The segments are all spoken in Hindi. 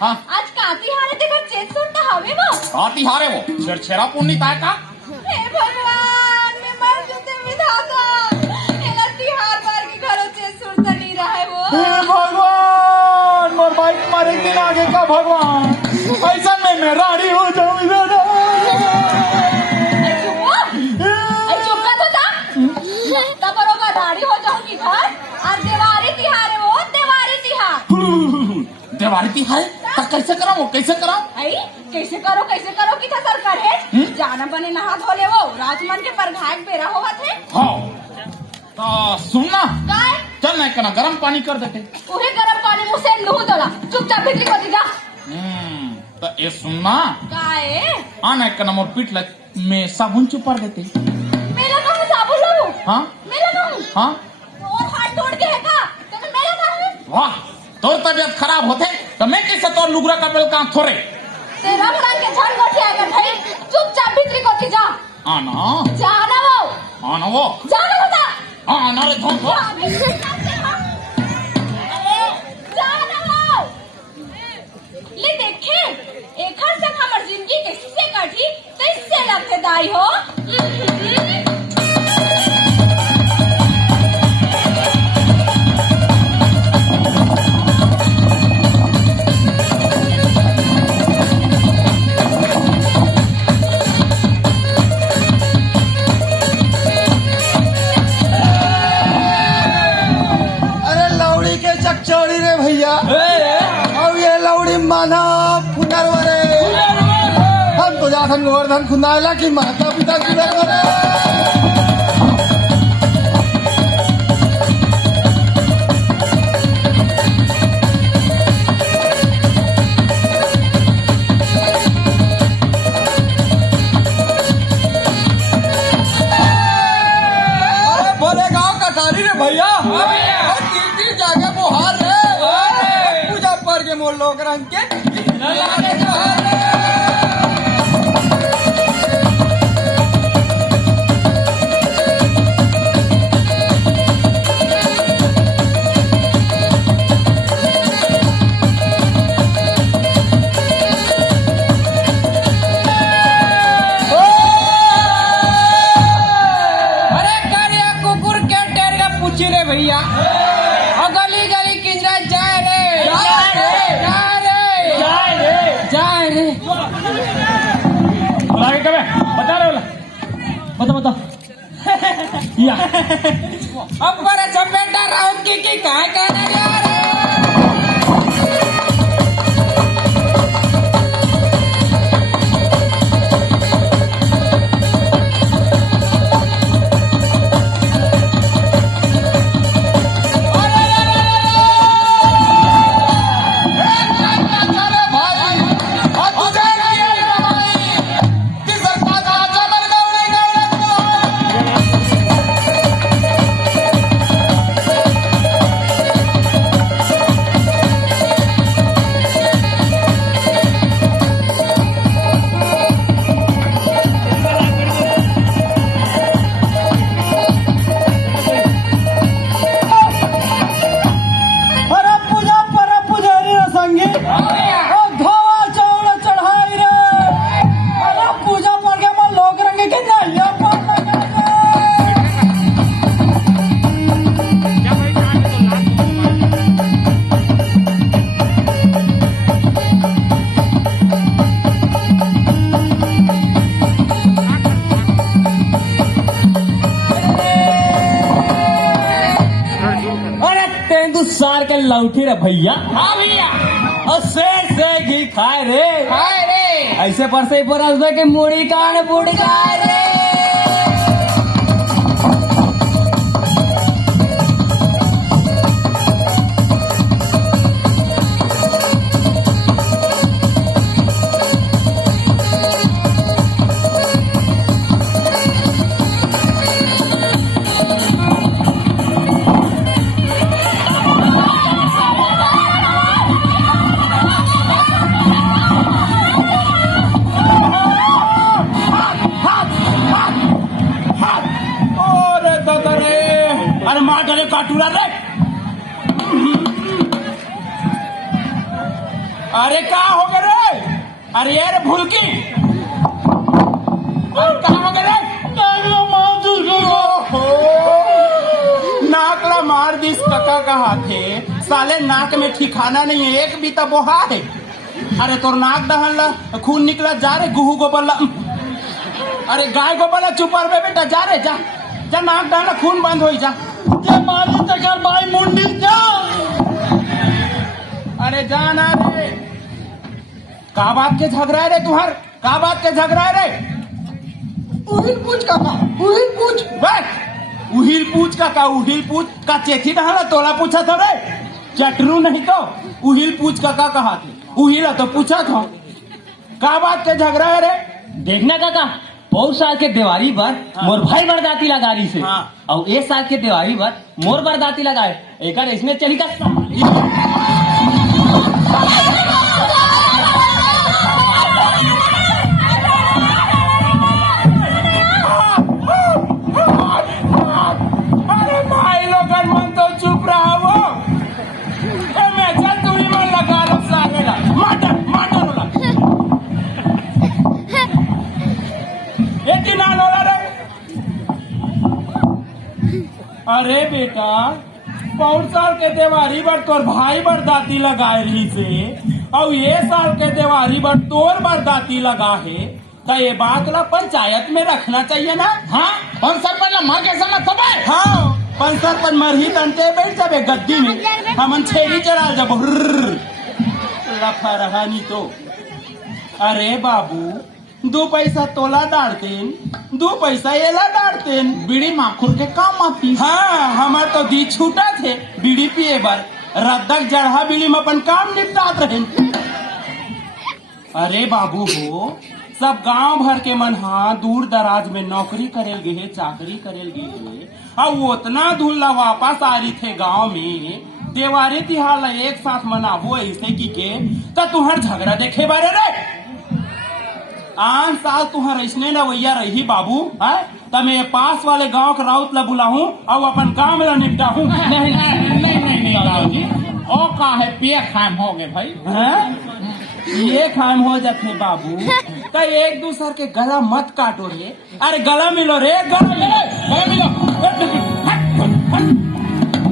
हाँ आज काती हारे ते घर चेत सुनता हवे वो काती हारे वो छेड़छेड़ा पुण्य ताय का हे भगवान मैं मर जुते विधाता एला तिहार बार के घरों चेत सुनता नहीं रहा है वो हे भगवान मोर बाइक मारे दिन आगे का भगवान ऐसा मैं राड़ी हो जाऊं इधर चुप तो था तब बरोबर राड़ी हो जाऊंगी घर और देवारी तिहार है वो देवारी तिहार देवारी तिहार तक कैसे कराऊं आई कैसे करो कि था सरकार है जाना बने नहा धोले वो राजमन के परघाट बेरा होवा थे हाँ तो सुनना काय चल नहीं करना गर्म पानी कर देते उहे गरम पानी मुंह से लूह दोला चुपचाप भीतरी को जा तो ये सुनना काय आना एक नंबर पीट लग में साबुन चुपार देते मेरा कहूँ साबुन लाऊं हाँ मेरा कहूँ हाँ और हाथ तोड़ के है का तो मेरा कहूँ वाह तोर तबियत खराब होते तो मैं कैसे तोर लुगरा का बेल काम थोड़े तेरा रंग के झड़ गठिया कर भाई चुपचाप भीतरी को थी जा आना जाना वो जाना होता आना रे धोन जाना वो ले देखे एक हर संग हमार जिंदगी कैसे काटी कैसे लगते दाई हो चकचौड़ी रे भैया अब ये लौड़ी माना पुनर्वरे हम तो जाथन गोवर्धन खुंदाला की माता पिता पुनर्वरे बोले गाँव कटारी रे भैया जाके बुहार रे पूजा पर के मोर लोग रंग के अरे करिया कुकुर के टेर का पूछी रे भैया गली गली किंजरा जाए रे आगे कब बता रहे बता या अब बड़े चपेटा राउत की काय कहने गया रे सार के लौठी रे भैया हाँ भैया और शेर से घी खाए रे ऐसे पर से परस के मुड़ी कान बूढ़ी खाए रे काटूरा रे अरे का हो गए रे? अरे यार भूलकी अरे का हो गए रे? नाकला मार दिस कका का हाथे साले नाक में ठिकाना नहीं है एक भी तो बोहा है। अरे तोर नाक दहन ला खून निकला जा रे गुहू गोबर ला। अरे गाय गोबर ला चुपर में बेटा जा रे जा जा नाक दहन ला खून बंद हो जा। ये मारी तकर भाई मुंडी जा। अरे जाना रे का बात के झगड़ा रे तुहार का बात के झगड़ा रे? उहिल पूछ काका उहिल पूछ बस उहिल पूछ का उहिल पूछ का चेथी डहाला तोला पूछा था रे चटरू नहीं तो उहिल पूछ का कहा थे उहिला तो पूछा था का बात के झगड़ा है रे? देखना काका बहुत साल के दिवाली पर मोर भाई बरदाती लगारी से हाँ। और एक साल के दिवाली पर मोर बरदाती लगाए एक इसमें चली का अरे भाई लोगन मन तो चुप रहा वो मैं चल तू ही मन लगा लो सागेला माटर माटर वाला ये किना लोला रे? अरे बेटा बहुत साल के दिवाली पर तोर भाई बरदाती लगाए रही से और ये साल के दिवाली पर तोर बरदाती लगा है तो ये बात ला पंचायत में रखना चाहिए ना। हाँ हम सरपंच ला मार के समझ सब है। हाँ पंसर पर मरही तंते बैठ जाबे गद्दी में हमन छेड़ी चढ़ा जब लफा रहा नहीं तो। अरे बाबू 2 पैसा तोला डालतेन 2 पैसा एला डालतेन बीड़ी माखुर के काम आती। हाँ हमार तो दी छूटा थे बीड़ी पिए बर रद्दक जड़हा बीड़ी में अपन काम निपटात रहे। अरे बाबू हो सब गांव भर के मन हाँ दूर दराज में नौकरी करेल गए चाकरी करेल गए और उतना दूर ला वापस आ रही थे गांव में देवारी तिहार ला एक साथ मनाबो ऐसे की के तो तुहर झगड़ा देखे बारे रे। आन साल तुहर ऐसने रवैया रही बाबू है तब मैं पास वाले गांव के राउत ला बुलाऊं और अपन काम ला निपटाऊं। नहीं ओ का है पिए खाम हो गए भाई। ये खाम हो जाते बाबू तो एक दूसरे के गला मत काटो रे। अरे गला मिलो रे गला मिलो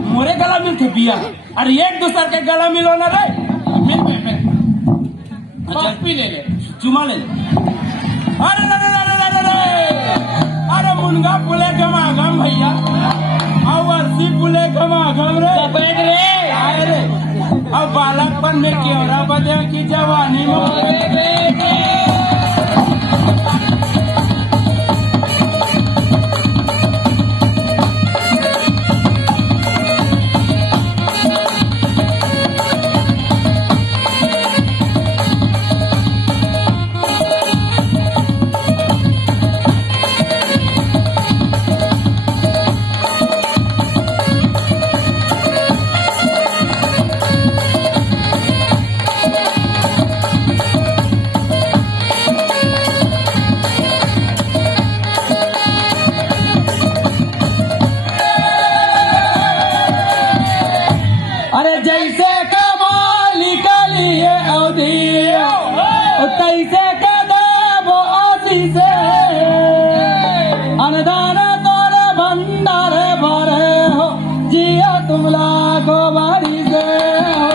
मोरे गला मिलते पिया। अरे एक दूसरे के गला मिलो ना रे बस पी ले ले चुमा ले अरे अरे मुनगा पुले गमागम भैया और अस्सी पुले गमागम रे बैठ रे अरे अब बालकपन में क्यों बदे की जवानी में तैसे के देवो आशीष अनुदान तोर भंडार भरे हो जिया तुम लाखो बारी से हो।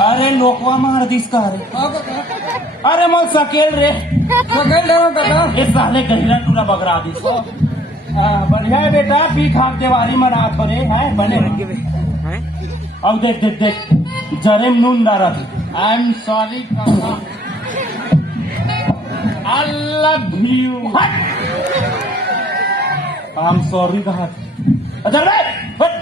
अरे लोकवा मार दिस का रे अरे मल सकेल रे सकेल रहो काका ये साले गहिरा टूरा बगरा दिस बढ़िया है बेटा, पी खा के देवारी मना थोड़े है बने। अब देख देख देख जरे में नून डारा। I am sorry, I love you. I am sorry कहा। अच्छा रे हट।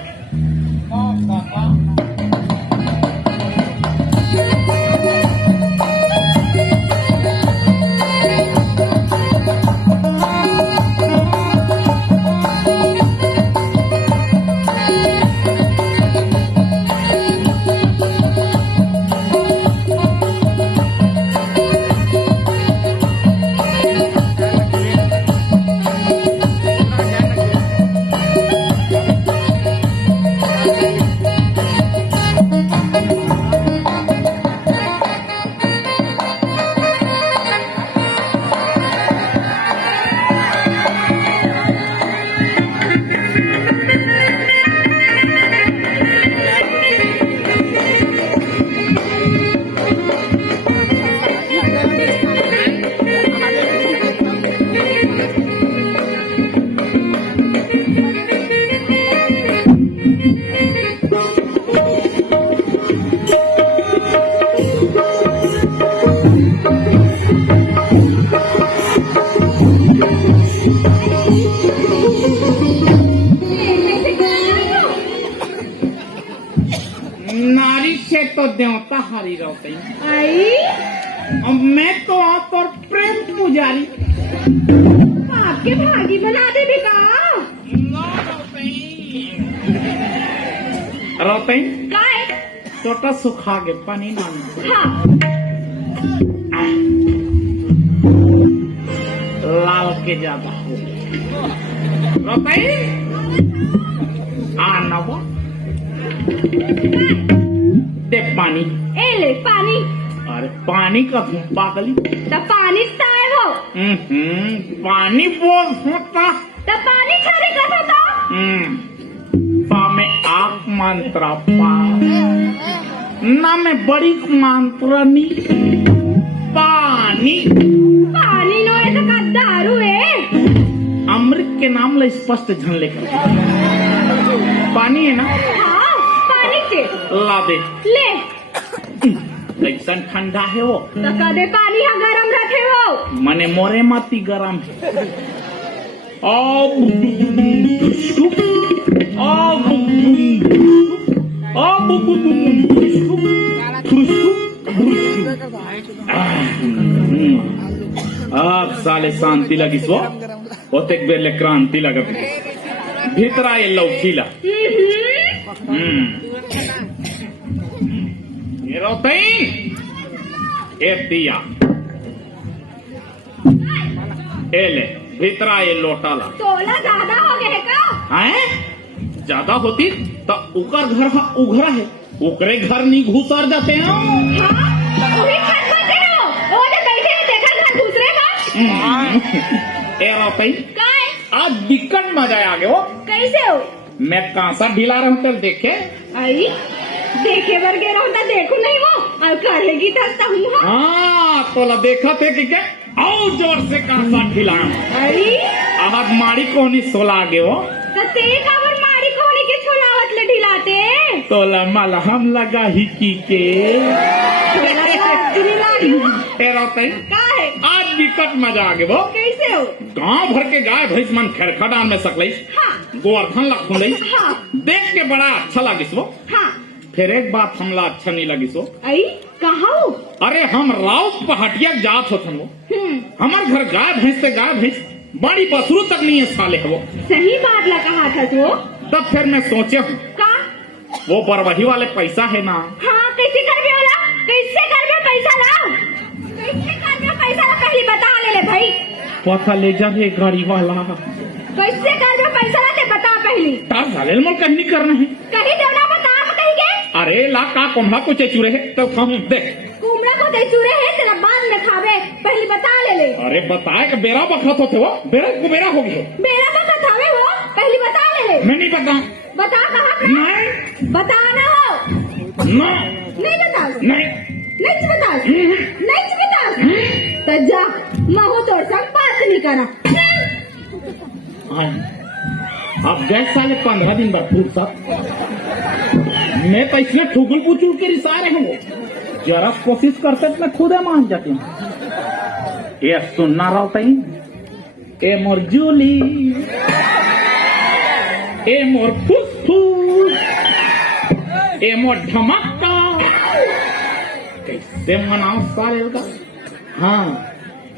नारी से तो देवता हारी रहते हैं। आई और मैं तो आप और प्रेम पुजारी। आपके भागी बना दे बेटा। रहते काय छोटा सुखा के पानी नाम। हाँ लाल के ज्यादा हो रहते आना दे पानी। ए ले पानी। अरे पानी का पागली। तो पानी ताए वो। पानी बोल होता तो पानी छाने का होता। पा में आग मंत्रा पा ना में बड़ी मंत्रा नी पानी। पानी नो ऐसा का दारू है। अमृत के नाम ला स्पष्ट झन लेकर पानी है ना। हाँ पानी से ला दे। ले ऐसा ठंडा है वो। तो कदे पानी हाँ गरम रखे हो। मने मोरे माती गरम है। अब साले शांति लगी सो ओतेक बेले क्रांति लगत भीतर आए लौकीला। ये रोतई ए दिया एले भीतर आए लोटाला। तोला ज्यादा हो गए का। हैं ज्यादा होती तो उकर घर हा उघरा है उकरे घर नहीं घुसर जाते हैं। हाँ वही घर बचे हो। वो जो बैठे हैं देखा घर दूसरे का। ए रोतई काय आज दिक्कत मजा आ गया। कैसे हो। मैं कांसा ढीला रहा हूँ तेरे देखे। आई देखे बर गे रहता देखो नहीं वो और करेगी थकता हूँ। हाँ तो देखा थे कि क्या और जोर से कांसा ढीला। आई अब माड़ी कोनी सोला गए हो तो ते काबर मारी कोनी के छुलावत ले ढिलाते। तो माला हम लगा ही की के का है आज दिक्कत मजा आ गए वो। कैसे हो। गांव भर के गाय भैंस मन खड़खड़ डाल में सकल हाँ गोवर्धन लखुन हाँ देख के बड़ा अच्छा लगिस वो। हाँ फिर एक बात हमला अच्छा नहीं लगी सो। आई कहा हो। अरे हम राउत पहाटिया जात होथन वो। हमार घर गाय भैंस से गाय भैंस बड़ी बसरू तक नहीं है साले वो। सही बात ला कहा था तो। तब फिर मैं सोचे हूँ का वो बरवही वाले पैसा है ना। हाँ कैसे कर भी होला। कैसे कर भी पैसा लाओ। कैसे कर भी पैसा ला पहले बता ले भाई। पता ले जा रे गाड़ी वाला। कैसे कर भी पैसा ला ते बता पहले। तार साले मोल कहीं नहीं करना है। कहीं देना बता कहीं के। अरे ला का कोमला को चेचुरे है तो खाऊं देख। कुमड़ा को दे चूरे है तेरा बाद में खावे पहले बता ले। अरे बताए कि बेरा बखत होते वो बेरा को बेरा हो गया। मेरा का खावे हो पहले बता ले। मैं नहीं पता। बता कहाँ नहीं बताना हो। ना नहीं बता नहीं नहीं बता नहीं बता तो जा महू तोड़ संग बात नहीं करा। अब गए साले 15 दिन बाद फुर्सत मैं पैसे ठुगुल पुचुल के रिसा रहे हैं वो जरा कोशिश करते तो मैं खुद मान जाती हूँ। ये सुनना रहता ही ए मोर जूली ए मोर फुसफुस ए मोर धमाका कैसे मनाओ सारे का। हाँ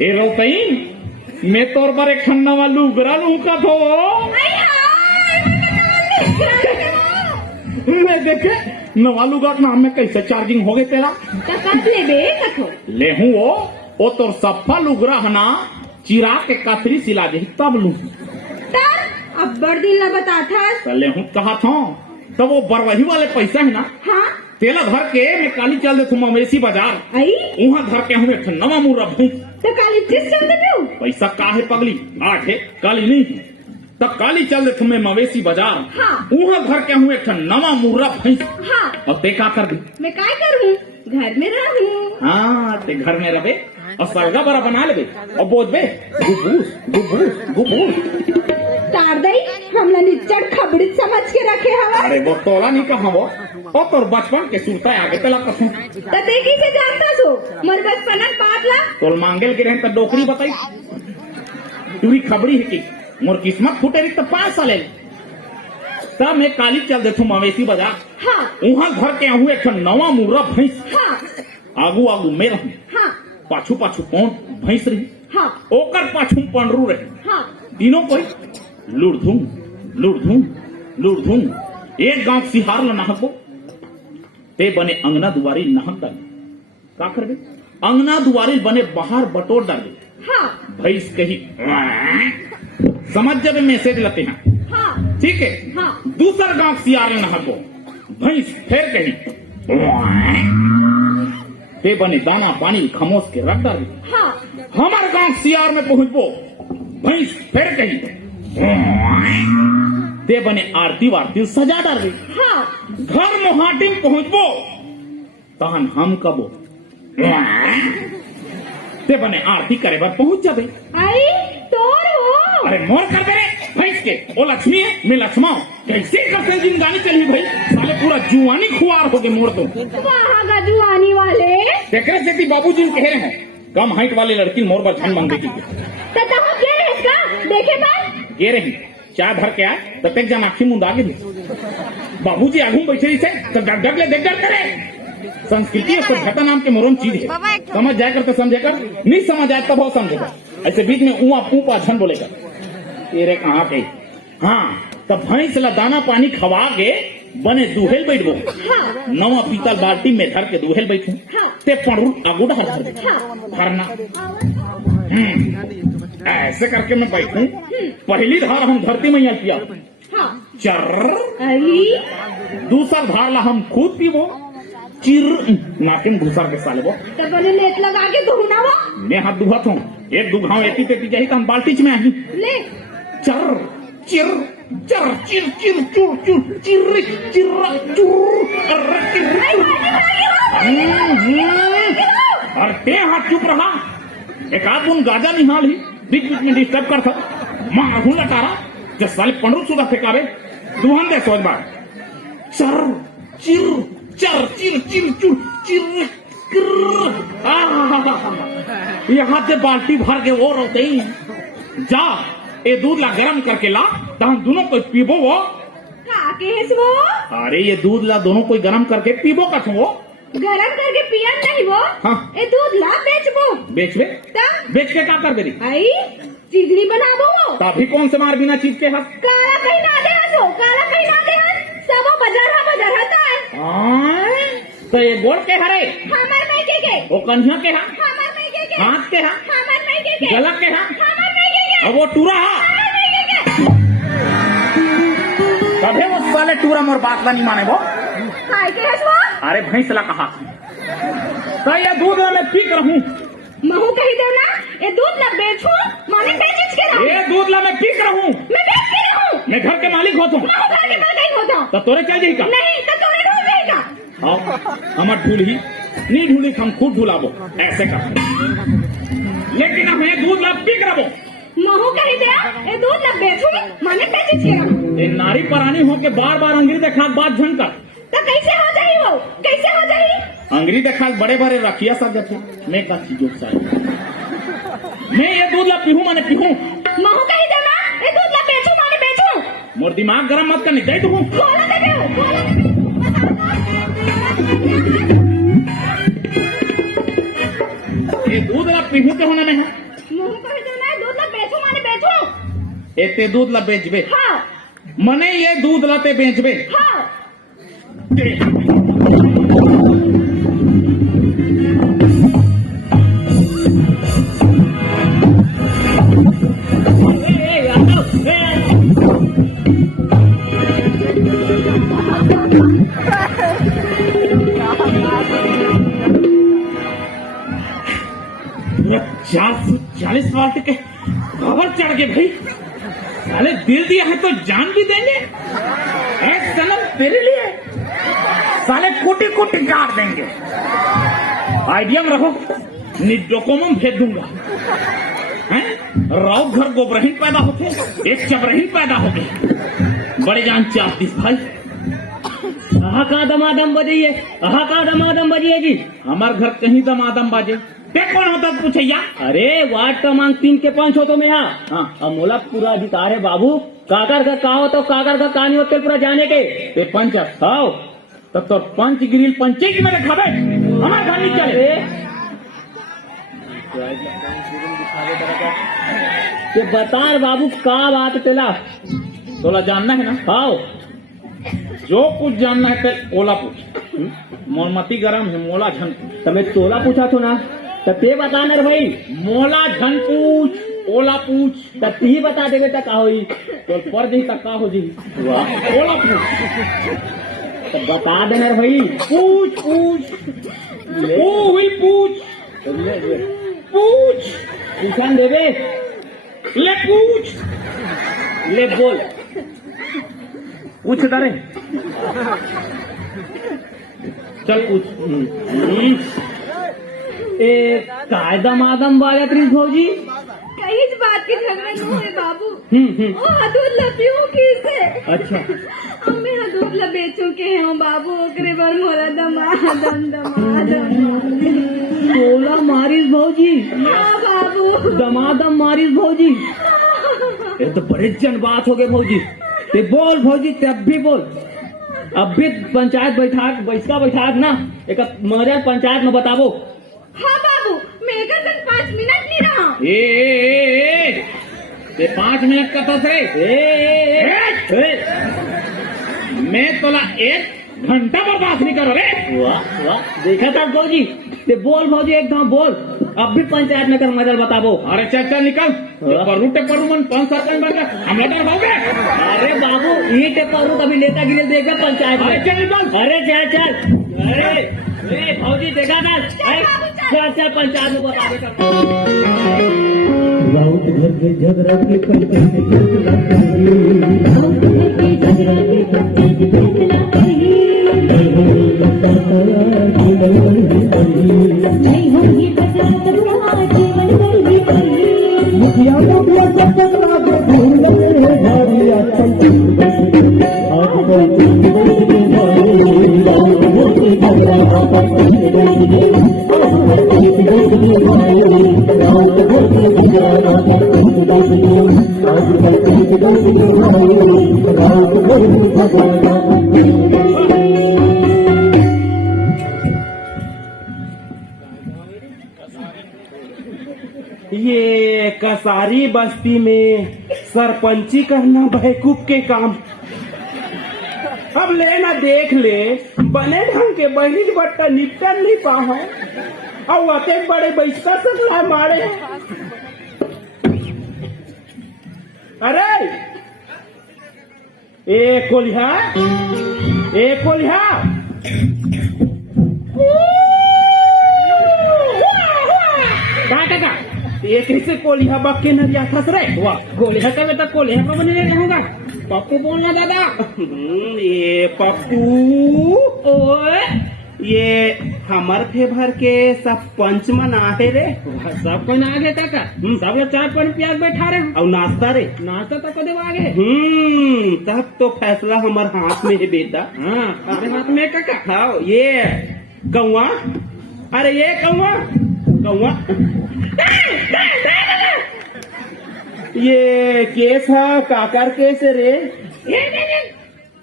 ए रोतई मैं तोर पर एक ठंडा वाला लुगरा लूका थो मैं देखे नवालू का नाम में कैसे चार्जिंग हो गए तेरा ले हूँ वो तोर सफा लुगरा हना चिरा के कातरी सिला दे तब लू अब बड़ दिन ला बता था ले हूँ कहा था तब वो बरवही वाले पैसा है ना हाँ तेला घर के मैं काली चल दे तू मवेशी बाजार आई वहाँ घर के हूँ एक नवा मुर्रा भूख तो काली चीज चल दे पैसा का है पगली आठ है काली नहीं है तब काली चल दे तुम्हें मवेशी बाजार हाँ। वहाँ घर के हूँ एक नवा मुर्रा भैंस हाँ और ते का कर दी मैं काय करूँ घर में रहूँ हाँ ते घर में रहे और सरगा बड़ा बना ले और बोझ बे गुबूस गुबूस गुबूस तार दई हमला निच्चड़ खबड़ी समझ के रखे हवा अरे वो तोला नहीं कहा वो और तोर बचपन के सूरता आगे तला कसम तते कैसे जानता सो मोर बचपन पात ला तोल मांगेल के रहन त डोकरी बताई पूरी खबड़ी है की मोर किस्मत फूटे रही तो 5 साल तब मैं काली चल दे मवेशी बाजार हाँ वहाँ घर के आहू एक नवा मुर्रा भैंस हाँ आगू आगू में रहूं हाँ पाछू पाछू कौन भैंस रही हाँ ओकर पाछू पंडरू रहे हाँ तीनों कोई लुड़धूम लुड़धूम लुड़धूम एक गांव सिहार ल नहको ते बने अंगना दुआरी नहक डाले का करबे अंगना दुआरी बने बाहर बटोर डाले हाँ भैंस कही समझ जब मैसेज लेते हैं हाँ ठीक है हाँ दूसरा गांव सियार ल नहको भैंस फिर कही ते बने दाना पानी खमोश के रख डाले हाँ हमारे गांव सियार में पहुंचबो भैंस फिर कही ते बने आरती वारती सजा डाले हाँ घर मोहाटी में पहुंचबो तहन हम कबो ते बने आरती करे बार पहुंच जाबे आई तोर हो अरे मोर कर दे रे भैंस के ओ लक्ष्मी है मैं लक्ष्मा हूँ कैसे करते जिंदगानी चली भाई साले पूरा जुआनी खुआर हो गए मोड़ तो वहाँ गजुआनी वाले देखरे से बाबूजी कह रहे हैं कम हाइट वाले लड़की मोर पर धन मांगे की तता हम क्या है इसका देखे बात ये रही चाय भर के आए तब तक जन आखी मुंदा के बाबूजी आगू बैठे से तो डग डग ले देख डर करे संस्कृति और सभ्यता नाम के मोरम चीज है समझ जाए कर तो समझे कर नहीं समझ आए तब हो समझेगा ऐसे बीच में ऊआ पूपा झन बोलेगा तेरे कहाँ पे हाँ तब भैंस ला दाना पानी खवा के बने दूहेल बैठबो नवा पीतल बाल्टी में धर के दूहेल बैठू ते पड़ू आगू डर भरना ऐसे करके मैं बैठू पहली धार हम धरती में किया चर दूसरा धार ला हम खुद पीबो चिर नाके में घुसा के साले वो तब बने नेट लगा के धोना वो मैं हाथ दुहात हूँ एक दो घाव एटी पेटी जाही तो हम बाल्टी में आई ले चर चिर चर चिर चिर चुर चुर चिर चिर चुर और ते हाथ चुप रहा एक आध उन गाजा निहाल ही बीच बीच में डिस्टर्ब कर था माँ हूँ लटारा जब साले पंडरू सुधा फेंकावे दुहन दे सोच बार चर चिर चर चिर चिर चुर चिर यहाँ से बाल्टी भर के वो रोते ही जा ये दूध ला गरम करके ला तो हम दोनों को पीबो वो वो अरे ये दूध ला दोनों को गरम करके पीबो का वो गरम करके पिया नहीं वो हाँ ये दूध ला बेचबो बेच के क्या कर दे आई चिगनी बनाबो वो तभी कौन से मार बिना चीज के हाथ काला कहीं ना दे हसो काला कहीं ना दे हस सब बाजार रहता है तो ये गोड़ के हरे हमार मायके के वो कन्या के हा हमार मायके के हाथ के हा हमार मायके के गलत के हा हमार मायके के और वो टूरा हा कभी वो साले टूरा मोर बात नहीं माने वो हाय के हस वो अरे भैंस ला कहा तो ये दूध मैं पीक रहूं महू कही दे ना ये दूध ला बेचू माने बेच के रहूं ये दूध ला मैं पीक रहूं मैं बेच के रहूं मैं घर के मालिक होता हूँ मैं घर के मालिक होता हूं तो तोरे चल जाएगा नहीं तो तोरे ढूंढ जाएगा हमार ढूल ही नहीं ढूंढी हम खुद ढूलाबो ऐसे कर लेकिन हमें दूध ला पीक रहो महू कही दे ये दूध ला बेचू माने बेच के रहूं एक नारी परानी हो के बार बार अंग्रेजी देखा बात झंका तो कैसे हो जाई वो कैसे हो जाई अंग्रेजी देखा बड़े बड़े रखिया सब जथे मैं का चीजों सारी मैं ये दूध ला पीहूं माने पीहूं महू कही देना ये दूध ला बेचू माने बेचू मोर दिमाग गरम मत करने दे तू खोला दे दे ये दूध ला पीहूं के होना नहीं महू कही देना दूध ला बेचू माने बेचू एते दूध ला बेचबे हाँ मने ये दूध लाते बेचबे हाँ ये 440 वाट के खबर चढ़ गए भाई साले दिल दिया है तो जान भी देंगे एक सनम तेरे लिए साले कोटी कोटी काट देंगे आइडिया में रखो डॉक्यूमेंट भेज दूंगा हैं राव घर गोबरहीन पैदा होते एक चबरहीन पैदा हो गए बड़े जान 34 भाई अहा का दमादम बजिए अहा का दमादम बजिए जी हमार घर कहीं दमादम बाजे ते कौन होता पूछैया अरे वार्ड क्रमांक 3 के 5 हो तो मैं हाँ हाँ अमोला पूरा अधिकार है बाबू काकर का का हो तो काकर का कहानी होते पूरा जाने के ते पंच आओ तब तो पंच गिरिल पंचे की मेरे खाबे हमार घर नहीं चले ये बता रे बाबू का बात तेला तोला जानना है ना आओ जो कुछ जानना है ते ओला पूछ मोरमती गरम है मोला झन पूछ तमें तोला पूछा तो ना तो ते बता न रे भाई मोला झन पूछ ओला पूछ तब ही बता देवे तक का होई तो पर जी तक का हो जी वाह ओला पूछ तो बता देना रे भाई पूछ पूछ हुई पूछ पूछ पूछन देवे ले पूछ ले बोल पूछ दरे चल पूछ ए कायदा मादम बाजत रही भौजी कहीं इस बात के झगड़े न हुए बाबू हम्म। ओ दूध ला पीऊ किसे अच्छा हमें दूध ला बेचू के हैं बाबू ओकरे बर मोरा दमादम दमादम तोला मारिस भौजी हाँ बाबू दमादम मारिस भौजी ये तो बड़े जन बात हो गए भौजी ते बोल भौजी तब भी बोल अब भी पंचायत बैठाक ना एक मगर पंचायत में बताबो हाँ बाबू मैं का 5 मिनट नहीं रहा ए ते 5 मिनट का तो से मैं तोला 1 घंटा बर्दाश्त नहीं करो रे वाह वाह देखा था भौजी ते बोल भौजी एकदम बोल अब भी पंचायत में कर मजल बताबो अरे चल चल निकल पर मन 5 सरपंच बनकर हम लोग होगे अरे बाबू ये टेपरू कभी लेता गिरे देगा पंचायत अरे में चल निकल अरे चल चल अरे ए भौजी देखा था चल चल पंचायत में बता देगा राउत घर के झगड़ा के पंचायत में फैसला करिए राउत घर के झगड़ा के पंचायत में फैसला करिए नहीं होगी बचा तरुआ जीवन बर्बाद करिए मुखिया सब राज भूल गए झाड़िया चलती आज कल चलती राउत घर के झगड़ा का पंचायत में ये कसारी बस्ती में सरपंची करना बेवकूफ के काम अब लेना देख ले बने ढंग के बहनी बट्टा निपटन नहीं पाओ और अते बड़े बैसा से मारे अरे ए कोलिहा का एक से कोलिहा बक्के नरिया फंस रहे वाह कोलिहा का बेटा कोलिहा का बने रहूंगा पप्पू बोलना दादा ये पप्पू ओए ये हमर फेभर के सब पंच मन आहे रे। सब कोई ना आगे काका, सब लोग चाय पानी पिया के बैठा रहे। और नाश्ता रे। नाश्ता तो कदे आगे। तब तो फैसला हमार हाथ में है बेटा। हाँ अरे हाथ में काका। हाँ ये कौआ, अरे ये कौआ कौआ ये केस है काकर केस रे।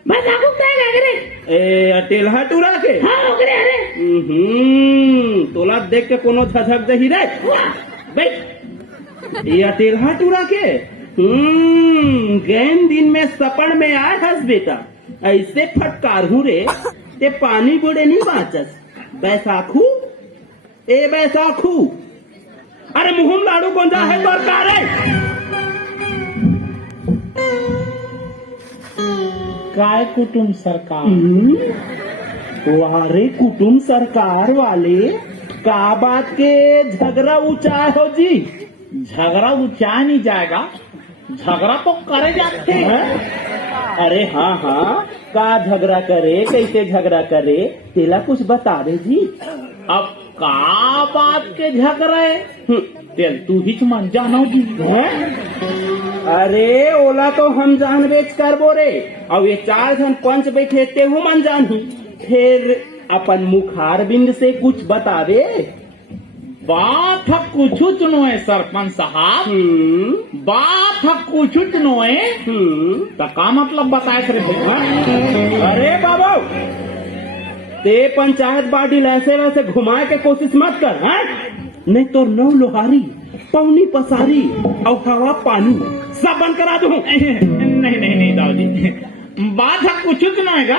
बस आपको क्या लग रहे? ए अटेलहा टूरा के। हाँ ओकरे अरे। तोला देख के कोनो झझक दही रे भाई। ये अटेलहा टूरा के। गैन दिन में सपन में आए हस बेटा, ऐसे फटकार हूँ रे ते पानी बुड़े नहीं बाचस। बैसाखू ए बैसाखू, अरे मुहुम लाड़ू कौन जा है तोर का रे? काय कुटुंब सरकार। वारे कुटुंब सरकार वाले का बात के झगड़ा ऊंचा हो जी? झगड़ा ऊंचा नहीं जाएगा, झगड़ा तो करे जाते हैं। अरे हाँ हाँ, का झगड़ा करे, कैसे झगड़ा करे, तेला कुछ बता दे जी। अब का बात के झगड़े तेल तू ही मन जानोगी। अरे ओला तो हम जान बेच कर बोरे, और ये 4 जन पंच बैठे ते हूँ मन जानू। फिर अपन मुखार बिंद से कुछ बता दे। बात है कुछ चुनोए सरपंच साहब, बात है कुछ चुनोए। तो का मतलब बताए थे भैया? अरे बाबा ते पंचायत बाड़ी ऐसे वैसे घुमाए के कोशिश मत कर, हाँ? नहीं तो नौ लोहारी पौनी पसारी और हवा पानी सब बंद करा दूं। नहीं नहीं नहीं दाऊजी, बात है कुछ चुनोएगा।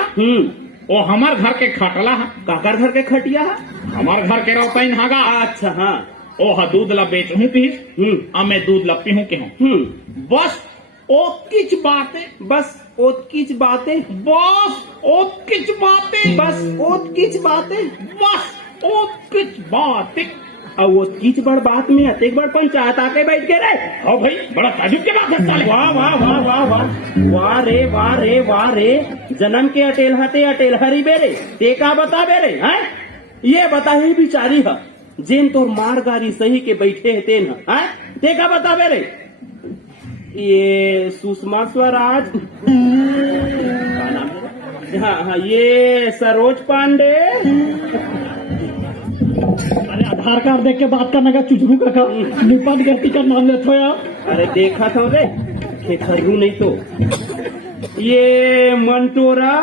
वो हमार घर के खटला है। काकर घर के खटिया है? हमार घर के रोताइन हागा। अच्छा हाँ। ओ हा दूध ला बेच हूँ की, मैं दूध ला पी हूँ के हूँ। बस ओ किच बातें, बस ओत किच बातें, बस ओ किच बातें, बस ओत किच बातें, बस ओ किच बातें। और वो किच बड़ बात में एक बार पंचायत आके बैठ के रहे। ओ भाई बड़ा ताजुब के बात है साले। वाह वाह वाह वाह वाह वाह रे वाह रे वाह रे, जन्म के अटेलहते अटेलहरी बेरे ते का बता बेरे हैं? ये बता ही बिचारी है जेन तोर मार गारी सही के बैठे है तेन है, ते का बता बेरे? ये सुषमा स्वराज, हाँ हाँ ये सरोज पांडे। अरे आधार कार्ड देख के बात करने का चुजरू का निपट गलती का नाम लेते हो यार। अरे देखा था रे खेतरू नहीं तो। ये मंटोरा,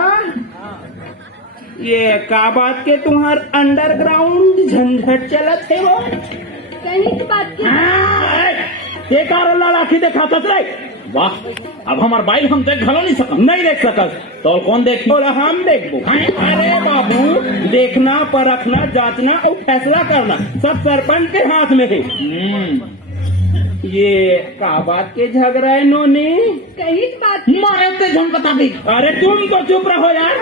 ये का बात के तुम्हार अंडरग्राउंड झंझट चलत है वो? कहीं की बात की। ते कार लाखी देखा था रे। वाह, अब हमार बाइल हम देख घलो नहीं सकम। नहीं देख सकत तो कौन देख? और हम देखो। अरे बाबू, देखना परखना जांचना और फैसला करना सब सरपंच के हाथ में है। ये का बात के झगड़ा है नोनी? कहीं की बात की। मारे ते झम बता दी। अरे तुम तो चुप रहो यार,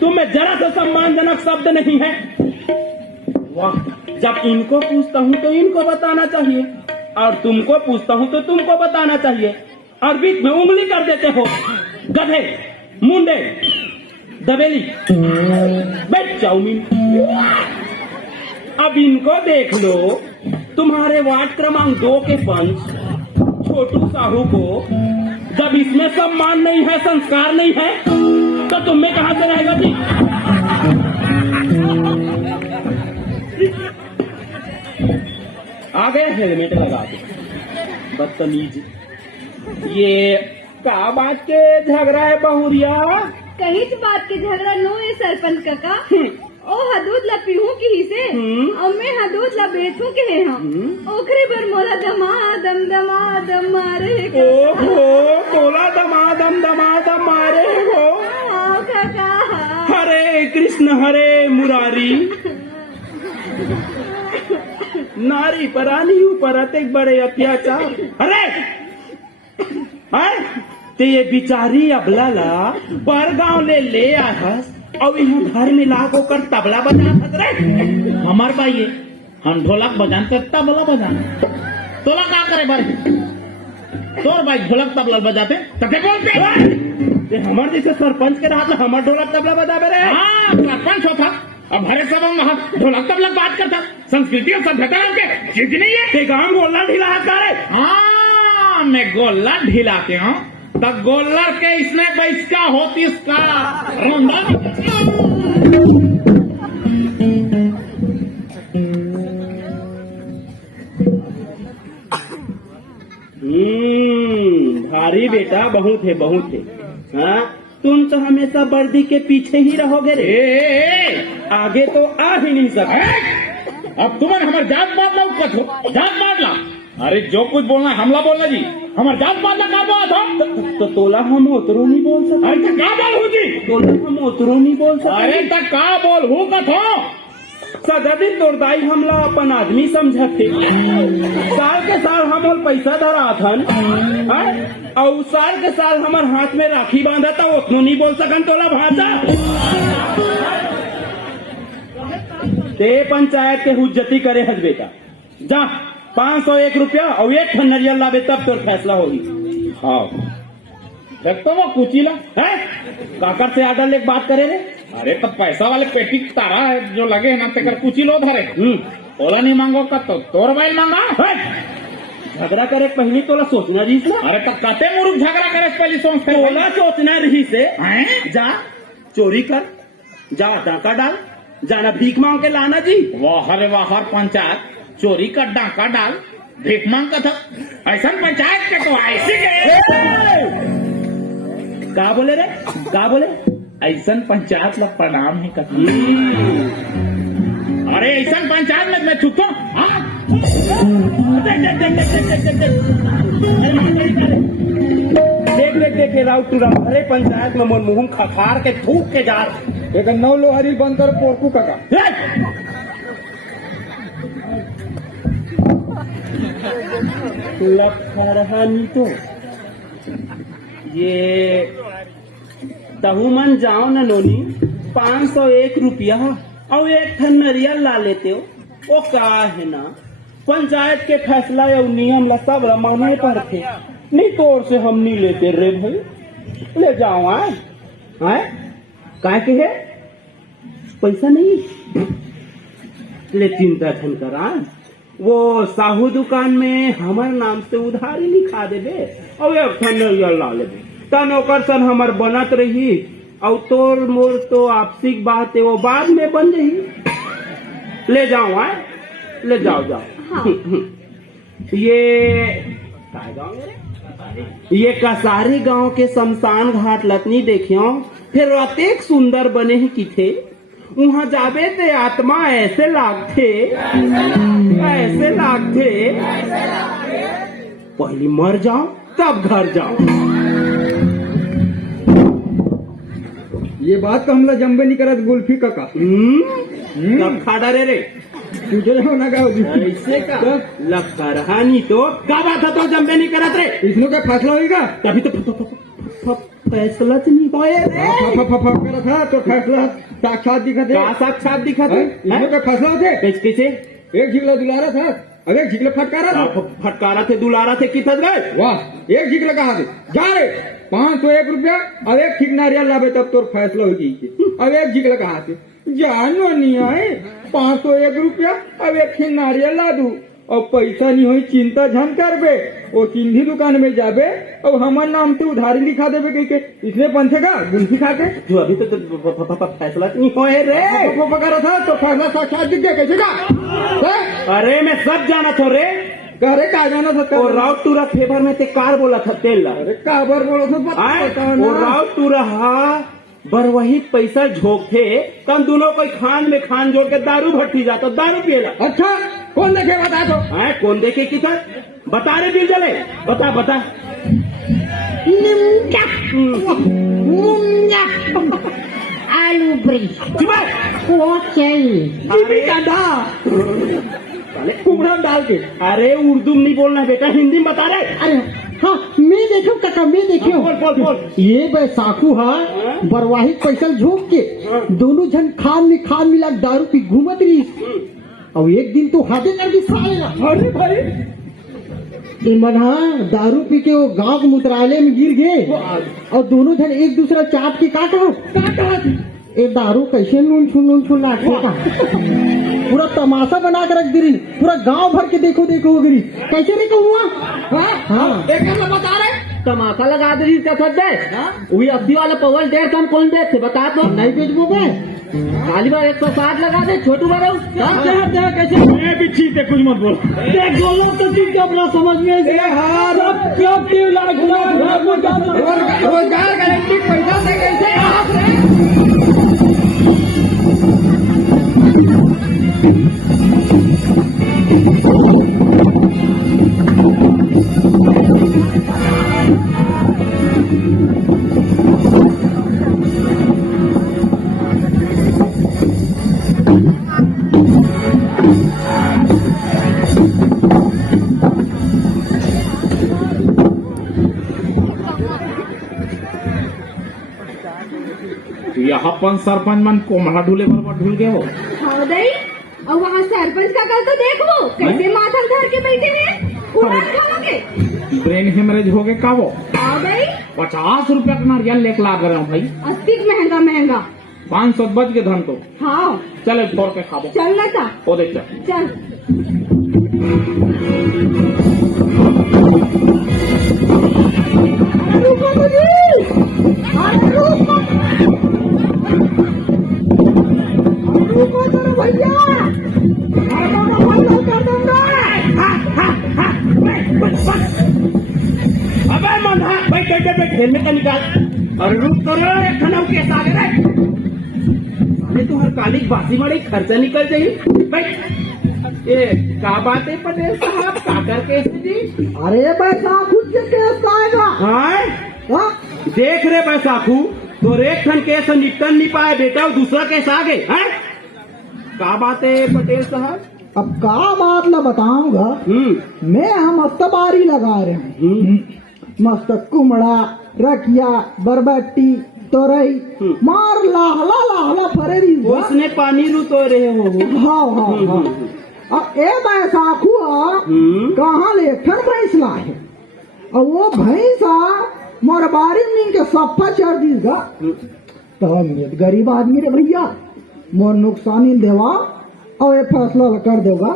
तुम्हें जरा सा सम्मानजनक शब्द नहीं है। वाह, जब इनको पूछता हूँ तो इनको बताना चाहिए, और तुमको पूछता हूँ तो तुमको बताना चाहिए, और बीच में उंगली कर देते हो। गधे, मुंडे, दबेली, बैठ चाउमीन। अब इनको देख लो, तुम्हारे वार्ड क्रमांक 2 के पंच छोटू साहू को जब इसमें सम्मान नहीं है, संस्कार नहीं है, तो तुम्हें कहां से रहेगा जी? आ गया हेलमेट लगा के, बदतमीज। ये का बात के झगड़ा है बहुरिया? कहीं की बात के झगड़ा नो है सरपंच काका। ओ हदूद ला पीहू की ही से, और मैं हदूद ला बेचू के है हम। ओखरे बर मोला दम मारे। ओहो, तोला दमादम मारे हो। हाँ काका। हरे कृष्ण हरे मुरारी। नारी परानी ऊपर अतिक बड़े अत्याचार। अरे ते ये बिचारी अबला ला बरगांव ले आया और यहाँ घर में लाख होकर तबला बजा रे। हमार भाई है, हम ढोलक बजान कर तबला बजान। तोला का करे बारे? तोर भाई ढोलक तबला बजाते तके बोलते। हमारे जैसे सरपंच के रात हमार ढोलक तबला बजा रहे। हाँ सरपंच होता, अब हरे सब हम वहाँ ढोलक तबलक बात करता संस्कृति और सभ्यता के चीज नहीं है। ते गांव गोला ढीला करे। हाँ मैं गोला ढिलाते हूँ तो गोल्लर के इसने बैसका होती इसका भारी बेटा बहुत है बहुत है। हाँ तुम तो हमेशा वर्दी के पीछे ही रहोगे रे। आगे तो आ ही नहीं सकते। अब तुम्हें हमारे जात बात ला जात बात ला। अरे जो कुछ बोलना है हमला बोलना जी हमारे जात बात ला का बात हो तो तोला हम उतरो नहीं बोल सकते। अरे तो का बोल हूँ जी तोला हम उतरो नहीं बोल सकते। अरे तो का बोल हूँ कथो सदा दिन तोड़दाई हमला अपन आदमी समझते। साल के साल हम और पैसा धरा थन और साल के साल हमार हाथ में राखी बांधा था उतनो नहीं बोल सकन तोला भाषा। ते पंचायत के हुज्जती करे हज बेटा जा 501 रुपया और एक ठन नरियल लावे तब तोर फैसला होगी। हाँ देख तो वो कुचीला है काकर से आडर लेक बात करे रे। अरे तो पैसा वाले पेटी तारा है जो लगे है ना तेकर कुची लो धरे ओला नहीं मांगो का तो तोर बैल मांगा झगड़ा करे पहली तोला सोचना रही से। अरे तो कते मुरुख झगड़ा करे पहली सोच तोला सोचना रही से हैं? जा चोरी कर जा डाका डाल जाना भीख मांग के लाना जी। वाहर पंचायत चोरी का डाका डाल भीख मांग का था ऐसा पंचायत के तो ऐसे गए का बोले रे का बोले ऐसा पंचायत ला प्रणाम है कथी। अरे ऐसा पंचायत में मैं चुप देख राउत तू अरे पंचायत में मुंह खखार के थूक के जा एक 9 लोहारी बंद कर पोरकू काका। लखरहानी तो ये तहुमन जाओ न नोनी 501 रुपया और एक ठन नरियल ला लेते हो वो का है ना पंचायत के फैसला या नियम ला सब माने पड़ते नहीं तोर से हम नहीं लेते रे भाई ले जाओ आए काय के है पैसा नहीं ले चिंता ठन करा वो साहू दुकान में हमार नाम से उधारी लिखा देबे और एक ठन नरियल ला लेबे तन ओकर सन हमर बनत रही और तोर मोर तो आपसिक बात है वो बाद में बन रही। ले जाओ ले जाओ हाँ। ये कसारी गांव के शमशान घाट लतनी देखियो फिर अतेक सुंदर बने ही की थे वहाँ जाबे ते आत्मा ऐसे लागते पहले मर जाओ तब घर जाओ। ये बात तो हमला जम्बे नहीं करत गुल्फी काका। तब खाड़ा रे तुझे ना गाओ ऐसे का लखरहानी तो का बात तो जम्बे नहीं करत रे इसमें क्या फैसला होगा तभी तो फैसला नहीं होए रे था तो फैसला साक्षात दिखा थे। साक्षात दिखा थे इसमें क्या फैसला होते कैसे एक झिगला दुलारा था अब एक झिगला फटकारा थे दुलारा थे किधर गए वाह एक झिगला कहा थे जा रे 501 रुपया अब एक ठीक नारियल लावे तब तो फैसला हो जाएगी। अब एक झिगला कहा थे जानो नहीं आए 501 रुपया अब एक ठीक नारियल ला दू और पैसा नहीं हुई चिंता झन करबे वो चिन्ही दुकान में जाबे और हमार नाम से उधारी लिखा देबे कह के इसने पंथेगा गुल्फी खा के जो अभी तो फैसला नहीं होए रे पकड़ा था तो फैसला साक्षात दिख गया कैसे का। अरे मैं सब जाना था रे करे का जाना था और राउत टूरा फेवर में ते कार बोला था तेल अरे काबर बोला था और राउत टूरा बर वही पैसा झोंक थे कम दोनों कोई खान में खान जोड़ के दारू भट्टी जाता दारू पिएला। अच्छा कौन देखे बता दो कौन देखे किधर बता रे दिल जले बता आलू ब्रिज वो चाहिए कुमड़ा डाल के। अरे उर्दू में नहीं बोलना बेटा हिंदी में बता रहे। अरे हाँ मैं देखो काका मैं देखो बोल ये बैसाखू है बरवाही पैसा झोंक के दोनों जन खान में मिला दारू पी घूमत रही और एक दिन तो हाथे करके सालेगा अरे भाई मना दारू पी के वो गांव के मुतराले में गिर गए और दोनों जन एक दूसरा चाट के काटा ये दारू कैसे नून छू नाटक का पूरा तमाशा बना के रख दे रही, पूरा गांव भर के देखो गिरी कैसे रे कहूँ। हाँ बता रहे तमाशा लगा दे रही क्या दे वही अभी वाला पवन डेढ़ कम कौन दे थे बता तो नहीं बेचबो बे खाली बार 160 लगा दे छोटू बार कैसे मैं भी ठीक है, कुछ मत बोल। देख बोलो तो ठीक है अपना समझ में रोजगार गारंटी पैसा से कैसे यहाँ पण सरपंच मन कोमड़ा ढूले बरबर ढूल गए हो। हाँ दई और वहाँ सरपंच का कल तो देखो कैसे माथा धर के बैठे हैं उड़ा खाओगे। ब्रेन हेमरेज हो गए का वो। हाँ दई 50 रुपया का नारियल लेके ला रहे हो भाई। 80 महंगा 500 बच के धन तो हाँ चले तोड़ के खाबो। चलना था ओ देख चल। चल अबे मंधा भाई कैसे पे हेलमेट का निकाल और रुक करो एक खनाऊ के साथ रे। अरे तू हर काली बासी बड़ी खर्चा निकल जाई भाई। ये का बात है पटेल साहब काकर कैसे जी। अरे पैसा खुद के केस आएगा। हाँ देख रे बैसाखू तो एक ठन केस निपटन नहीं पाए बेटा, दूसरा केस आ गए हैं। का बात है पटेल साहब। अब का बात ला बताऊंगा। मैं हम अस्तबारी लगा रहे हैं। मस्त कुमड़ा रखिया बरबट्टी तोरई मार लाहला फरेरी उसने पानी रू तो रहे हो। हाँ अब ए बैसाखू कहाँ ले ठन भैंस ला है और वो भैंसा मोर बारी में के सफा चढ़ दीगा तो गरीब आदमी रे भैया मोर नुकसानी देवा और ये फैसला कर देगा।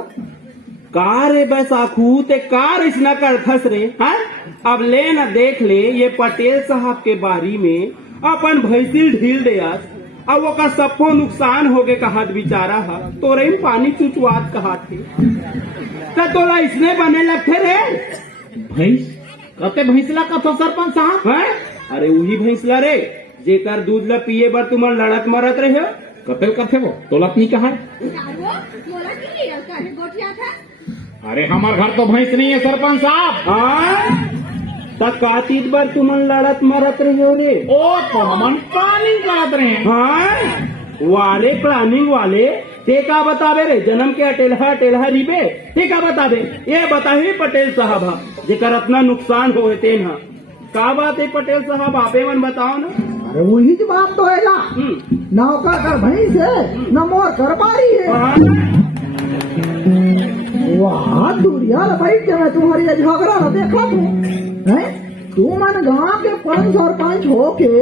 कार रे बैसाखू ते कार इसना कर फंस रे हैं। अब ले न देख ले ये पटेल साहब के बारी में अपन भैंसी ढील दे अब वो का सबको नुकसान हो गए कहत बेचारा है तोरे पानी चुचवात कहा थे तोरा इसने बने लगते रे भैंस कते भैंसला का तो सरपंच साहब हैं। अरे वही भैंसला रे जेकर दूध ला पिए बर तुम लड़त मरत रहे। कपेल कथे वो तोलत नहीं कहा। मोला की लिया काहे गोठिया था। अरे हमार घर तो भैंस नहीं है सरपंच साहब। हाँ कातीत बर तुम लड़त मरत रहे हो रे। ओ तो हम प्लानिंग करत रहे हैं। हाँ वाले प्लानिंग वाले ते का बतावे रे जन्म के अटेलहा रिबे ते का बतावे ये बतावे पटेल साहब जेकर अपना नुकसान हो तेन का बात है पटेल साहब आपे मन बताओ ना। अरे वही तो बात तो है ना नौकर कर भैंस है न मोर कर बारी है। वहाँ दूरिया बैठ के मैं तुम्हारी झगड़ा न देखा तू मन गाँव के पंच सरपंच हो के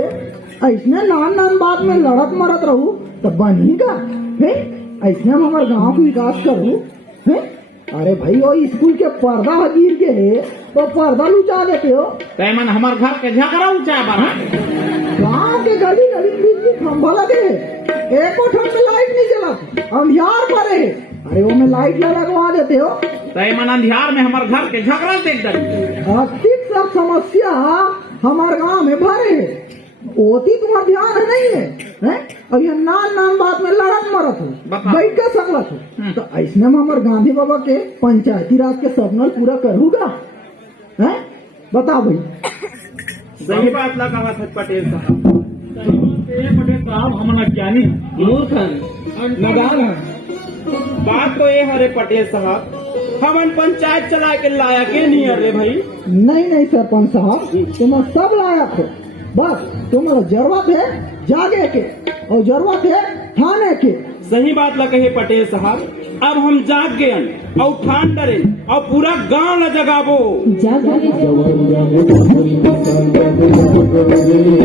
ऐसने नान बात में लड़त मरत रहू तो बनेगा ऐसने हम हमारे गाँव के विकास करूँ। अरे भाई वो स्कूल के पर्दा गिर के है तो पर्दा लुचा देते हो। तैमन हमारे घर के झगड़ा ऊंचा बना गाँव के गली बिजली खंभा लगे एक ठंड में लाइट नहीं चला अंधियार पड़े। अरे वो में लाइट लगवा देते हो। तैमन अंधियार में हमारे घर के झगड़ा देख दे। आर्थिक सब समस्या हमारे गांव में भरे है ओती तुम्हारा ध्यान नहीं है और ये नान बात में लड़त मरत हो बैठ के सकलत हो। तो ऐसे में हमारे गांधी बाबा के पंचायती राज के सपना पूरा करूंगा। बताओ भाई सही बात लगा कहा था पटेल साहब। पटेल साहब हम ज्ञानी मूर्ख बात तो ये हरे पटेल साहब हमन पंचायत चला के लाया के नहीं अरे भाई। नहीं सरपंच साहब तुम सब लायक हो बस तुम्हारा जरूरत है जागे के और जरूरत है थाने के। सही बात लगे है पटेल साहब अब हम जाग गए और ठान डरे और पूरा गांव न जगाबो। जवान जागो तुम्हारी किसान जागो रे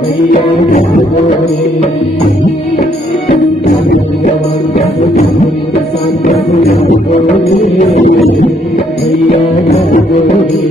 भैया जागो रे जवान जागो तुम्हारी किसान जागो रे भैया जागो रे